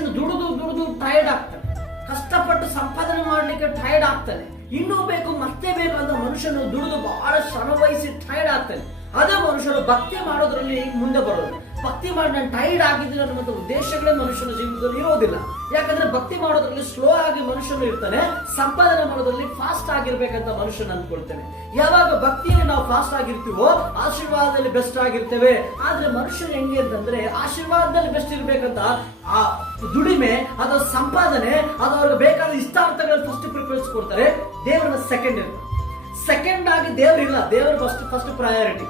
ಮನುಷ್ಯನು ದುಡಿದು ಟೈರ್ಡ್ ಆಗ್ತಾನೆ, ಕಷ್ಟಪಟ್ಟು ಸಂಪಾದನೆ ಮಾಡ್ಲಿಕ್ಕೆ ಟೈರ್ಡ್ ಆಗ್ತಾನೆ, ಇನ್ನೂ ಬೇಕು ಮತ್ತೆ ಬೇಕು ಅಂತ ಮನುಷ್ಯನು ದುಡಿದು ಬಹಳ ಶ್ರಮ ವಹಿಸಿ ಟೈರ್ಡ್ ಆಗ್ತಾನೆ. ಅದೇ ಮನುಷ್ಯರು ಭಕ್ತಿ ಮಾಡೋದ್ರಲ್ಲಿ ಮುಂದೆ ಬರೋದು. ಭಕ್ತಿ ಮಾಡಿ ನಾನು ಟೈರ್ಡ್ ಆಗಿದ್ದೀನಿ ಅನ್ನುವಂಥ ಉದ್ದೇಶಗಳೇ ಮನುಷ್ಯನ ಜೀವನದಲ್ಲಿ ಇರೋದಿಲ್ಲ. ಯಾಕಂದ್ರೆ ಭಕ್ತಿ ಮಾಡೋದ್ರಲ್ಲಿ ಸ್ಲೋ ಆಗಿ ಮನುಷ್ಯನು ಇರ್ತಾನೆ, ಸಂಪಾದನೆ ಮಾಡೋದ್ರಲ್ಲಿ ಫಾಸ್ಟ್ ಆಗಿರ್ಬೇಕಂತ ಮನುಷ್ಯನ ಅಂದ್ಕೊಳ್ತಾನೆ. ಯಾವಾಗ ಭಕ್ತಿಯಲ್ಲಿ ನಾವು ಫಾಸ್ಟ್ ಆಗಿರ್ತೀವೋ ಆಶೀರ್ವಾದದಲ್ಲಿ ಬೆಸ್ಟ್ ಆಗಿರ್ತೇವೆ. ಆದ್ರೆ ಮನುಷ್ಯನು ಹೆಂಗೆ ಅಂತಂದ್ರೆ ಆಶೀರ್ವಾದದಲ್ಲಿ ಬೆಸ್ಟ್ ಇರ್ಬೇಕಂತ ಆ ದುಡಿಮೆ ಅಥವಾ ಸಂಪಾದನೆ ಅದು ಅವ್ರಿಗೆ ಬೇಕಾದ ಇಷ್ಟಾರ್ಥಗಳನ್ನು ಫಸ್ಟ್ ಪ್ರಿಫರೆನ್ಸ್ ಕೊಡ್ತಾರೆ, ದೇವರನ್ನ ಸೆಕೆಂಡ್ ಆಗಿ ದೇವರಿಲ್ಲ, ದೇವರು ಫಸ್ಟ್ ಪ್ರಯಾರಿಟಿ.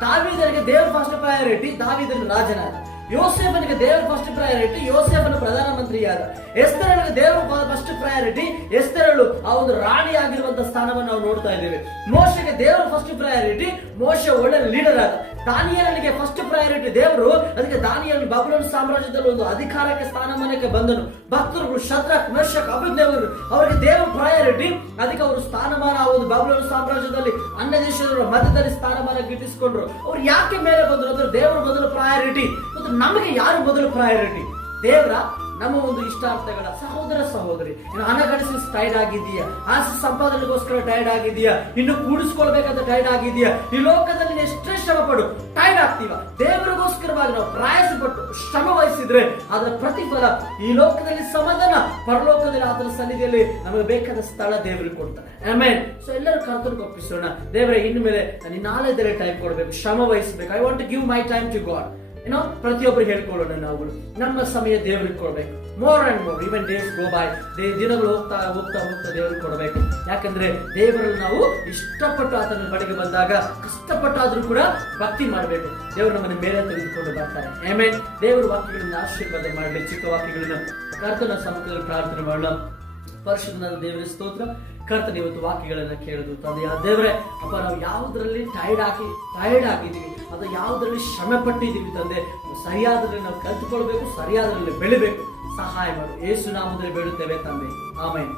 ದಾವೀದನಿಗೆ ದೇವರು ಫಸ್ಟ್ ಪ್ರಯಾರಿಟಿ, ದಾವೀದನ ರಾಜನಾದ. ಯೋಸೇಫನಿಗೆ ದೇವರು ಫಸ್ಟ್ ಪ್ರಯಾರಿಟಿ, ಯೋಸೇಫನ ಪ್ರಧಾನಮಂತ್ರಿಯಾದ. ಎಸ್ತರಳಿಗೆ ದೇವರು ಫಸ್ಟ್ ಪ್ರಯಾರಿಟಿ, ಎಸ್ತರಳು ಆ ಒಂದು ರಾಣಿ ಆಗಿರುವಂತಹ ಸ್ಥಾನವನ್ನು ನಾವು ನೋಡ್ತಾ ಇದ್ದೇವೆ. ಮೋಶೆಗೆ ದೇವರು ಫಸ್ಟ್ ಪ್ರಯಾರಿಟಿ, ಮೋಶೆ ಒಳ್ಳೆ ಲೀಡರ್ ಆದ. ದಾನಿಯೇಲನಿಗೆ ಫಸ್ಟ್ ಪ್ರಯಾರಿಟಿ ದೇವರು, ಅದಕ್ಕೆ ದಾನಿಯೇಲನು ಬಾಬಿಲೋನ್ ಸಾಮ್ರಾಜ್ಯದಲ್ಲಿ ಒಂದು ಅಧಿಕಾರಕ್ಕೆ ಸ್ಥಾನಮಾನಕ್ಕೆ ಬಂದನು. ಭಕ್ತರುಗಳು ಶದ್ರಕ್ ಮೇಷಕ್ ಅಬೇದ್ನೆಗೋರು ಅವರಿಗೆ ದೇವರು ಪ್ರಯಾರಿಟಿ, ಅದಕ್ಕೆ ಅವರು ಸ್ಥಾನಮಾನ ಆ ಒಂದು ಬಾಬಿಲೋನ್ ಸಾಮ್ರಾಜ್ಯದಲ್ಲಿ ಅನ್ಯ ದೇಶದವರ ಮಧ್ಯದಲ್ಲಿ ಸ್ಥಾನಮಾನ ಗಿಟ್ಟಿಸಿಕೊಂಡ್ರು. ಅವ್ರು ಯಾಕೆ ಮೇಲೆ ಬಂದ್ರು ಅಂದ್ರೆ ದೇವರು ಮೊದಲು ಪ್ರಯಾರಿಟಿ. ಮತ್ತು ನಮಗೆ ಯಾರು ಮೊದಲು ಪ್ರಯಾರಿಟಿ? ದೇವರ ನಮ್ಮ ಒಂದು ಇಷ್ಟಾರ್ಥಗಳ ಸಹೋದರಿ, ಇನ್ನು ಹಣ ಗಳಿಸಿ ಟೈರ್ಡ್ ಆಗಿದೆಯಾ? ಆಸೆ ಸಂಪಾದನೆಗೋಸ್ಕರ ಟೈರ್ಡ್ ಆಗಿದೆಯಾ? ಇನ್ನು ಕೂಡಿಸ್ಕೊಳ್ಬೇಕಂತ ಟೈರ್ಡ್ ಆಗಿದೆಯಾ? ಈ ಲೋಕದಲ್ಲಿ ಎಷ್ಟೇ ಶ್ರಮ ಪಡು ಟೈರ್ಡ್ ಆಗ್ತೀವ. ದೇವರಿಗೋಸ್ಕರವಾಗಿ ನಾವು ಪ್ರಯಾಸಪಟ್ಟು ಶ್ರಮ ವಹಿಸಿದ್ರೆ ಅದರ ಪ್ರತಿಫಲ ಈ ಲೋಕದಲ್ಲಿ ಸಮಾಧಾನ, ಪರಲೋಕದಲ್ಲಿ ಆತನ ಸನ್ನಿಧಿಯಲ್ಲಿ ನಮಗೆ ಬೇಕಾದ ಸ್ಥಳ ದೇವರಿಗೆ ಕೊಡ್ತಾನೆ. ಆಮೆನ್. ಸೊ ಎಲ್ಲರೂ ಕರ್ತನಿಗೆ ಒಪ್ಪಿಸೋಣ. ದೇವರೇ, ಇನ್ನು ಮೇಲೆ ನಿನ್ನ ಆಲಯದಲ್ಲಿ ಟೈಮ್ ಕೊಡಬೇಕು, ಶ್ರಮ ವಹಿಸಬೇಕು. I want to give my time to God. ಪ್ರತಿಯೊಬ್ಬರು ಹೇಳ್ಕೊಳ್ಳೋಣ, ನಾವುಗಳು ನಮ್ಮ ಸಮಯ ದೇವರಿಗೆ ಕೊಡಬೇಕು. More and more, even days go by, ದಿನಗಳು ಹೋಗ್ತಾ ದೇವರಿಗೆ ಕೊಡಬೇಕು. ಯಾಕಂದ್ರೆ ದೇವರಲ್ಲಿ ನಾವು ಇಷ್ಟಪಟ್ಟು ಆತನ ಬಳಿಗೆ ಬಂದಾಗ ಕಷ್ಟಪಟ್ಟಾದ್ರೂ ಕೂಡ ಭಕ್ತಿ ಮಾಡಬೇಕು. ದೇವರು ನಮ್ಮನ್ನು ಮೇಲೆ ತೆಗೆದುಕೊಂಡು ಬರ್ತಾರೆ. ಆಮೆನ್. ದೇವರ ವಾಕ್ಯಗಳನ್ನ ಆಶೀರ್ವಾದ ಮಾಡಲಿ. ಚಿಕ್ಕ ವಾಕ್ಯಗಳನ್ನ ಕರ್ತನ ಸಮ್ಮುಖದಲ್ಲಿ ಪ್ರಾರ್ಥನೆ ಮಾಡೋಣ. ಪರಿಶುದ್ಧನಾದ ದೇವರ ಸ್ತೋತ್ರ. ಕರ್ತನ ಇವತ್ತು ವಾಕ್ಯಗಳನ್ನ ಕೇಳಿದ್ರು ತಂದೆಯ ದೇವರೇ, ಅಪ್ಪ ನಾವು ಯಾವುದರಲ್ಲಿ ಟೈರ್ಡ್ ಆಗಿದ್ದೀವಿ ಅಥವಾ ಯಾವುದರಲ್ಲಿ ಶ್ರಮ ಪಟ್ಟಿದ್ದೀವಿ ತಂದೆ, ಸರಿಯಾದ್ರಲ್ಲಿ ನಾವು ಕಲ್ತುಕೊಳ್ಬೇಕು, ಸರಿಯಾದ್ರಲ್ಲಿ ಬೆಳಿಬೇಕು. ಸಹಾಯ ಮಾಡು. ಯೇಸು ನಾಮದಲ್ಲಿ ಬೇಡುತ್ತೇವೆ ತಂದೆ. ಆಮೆನ್.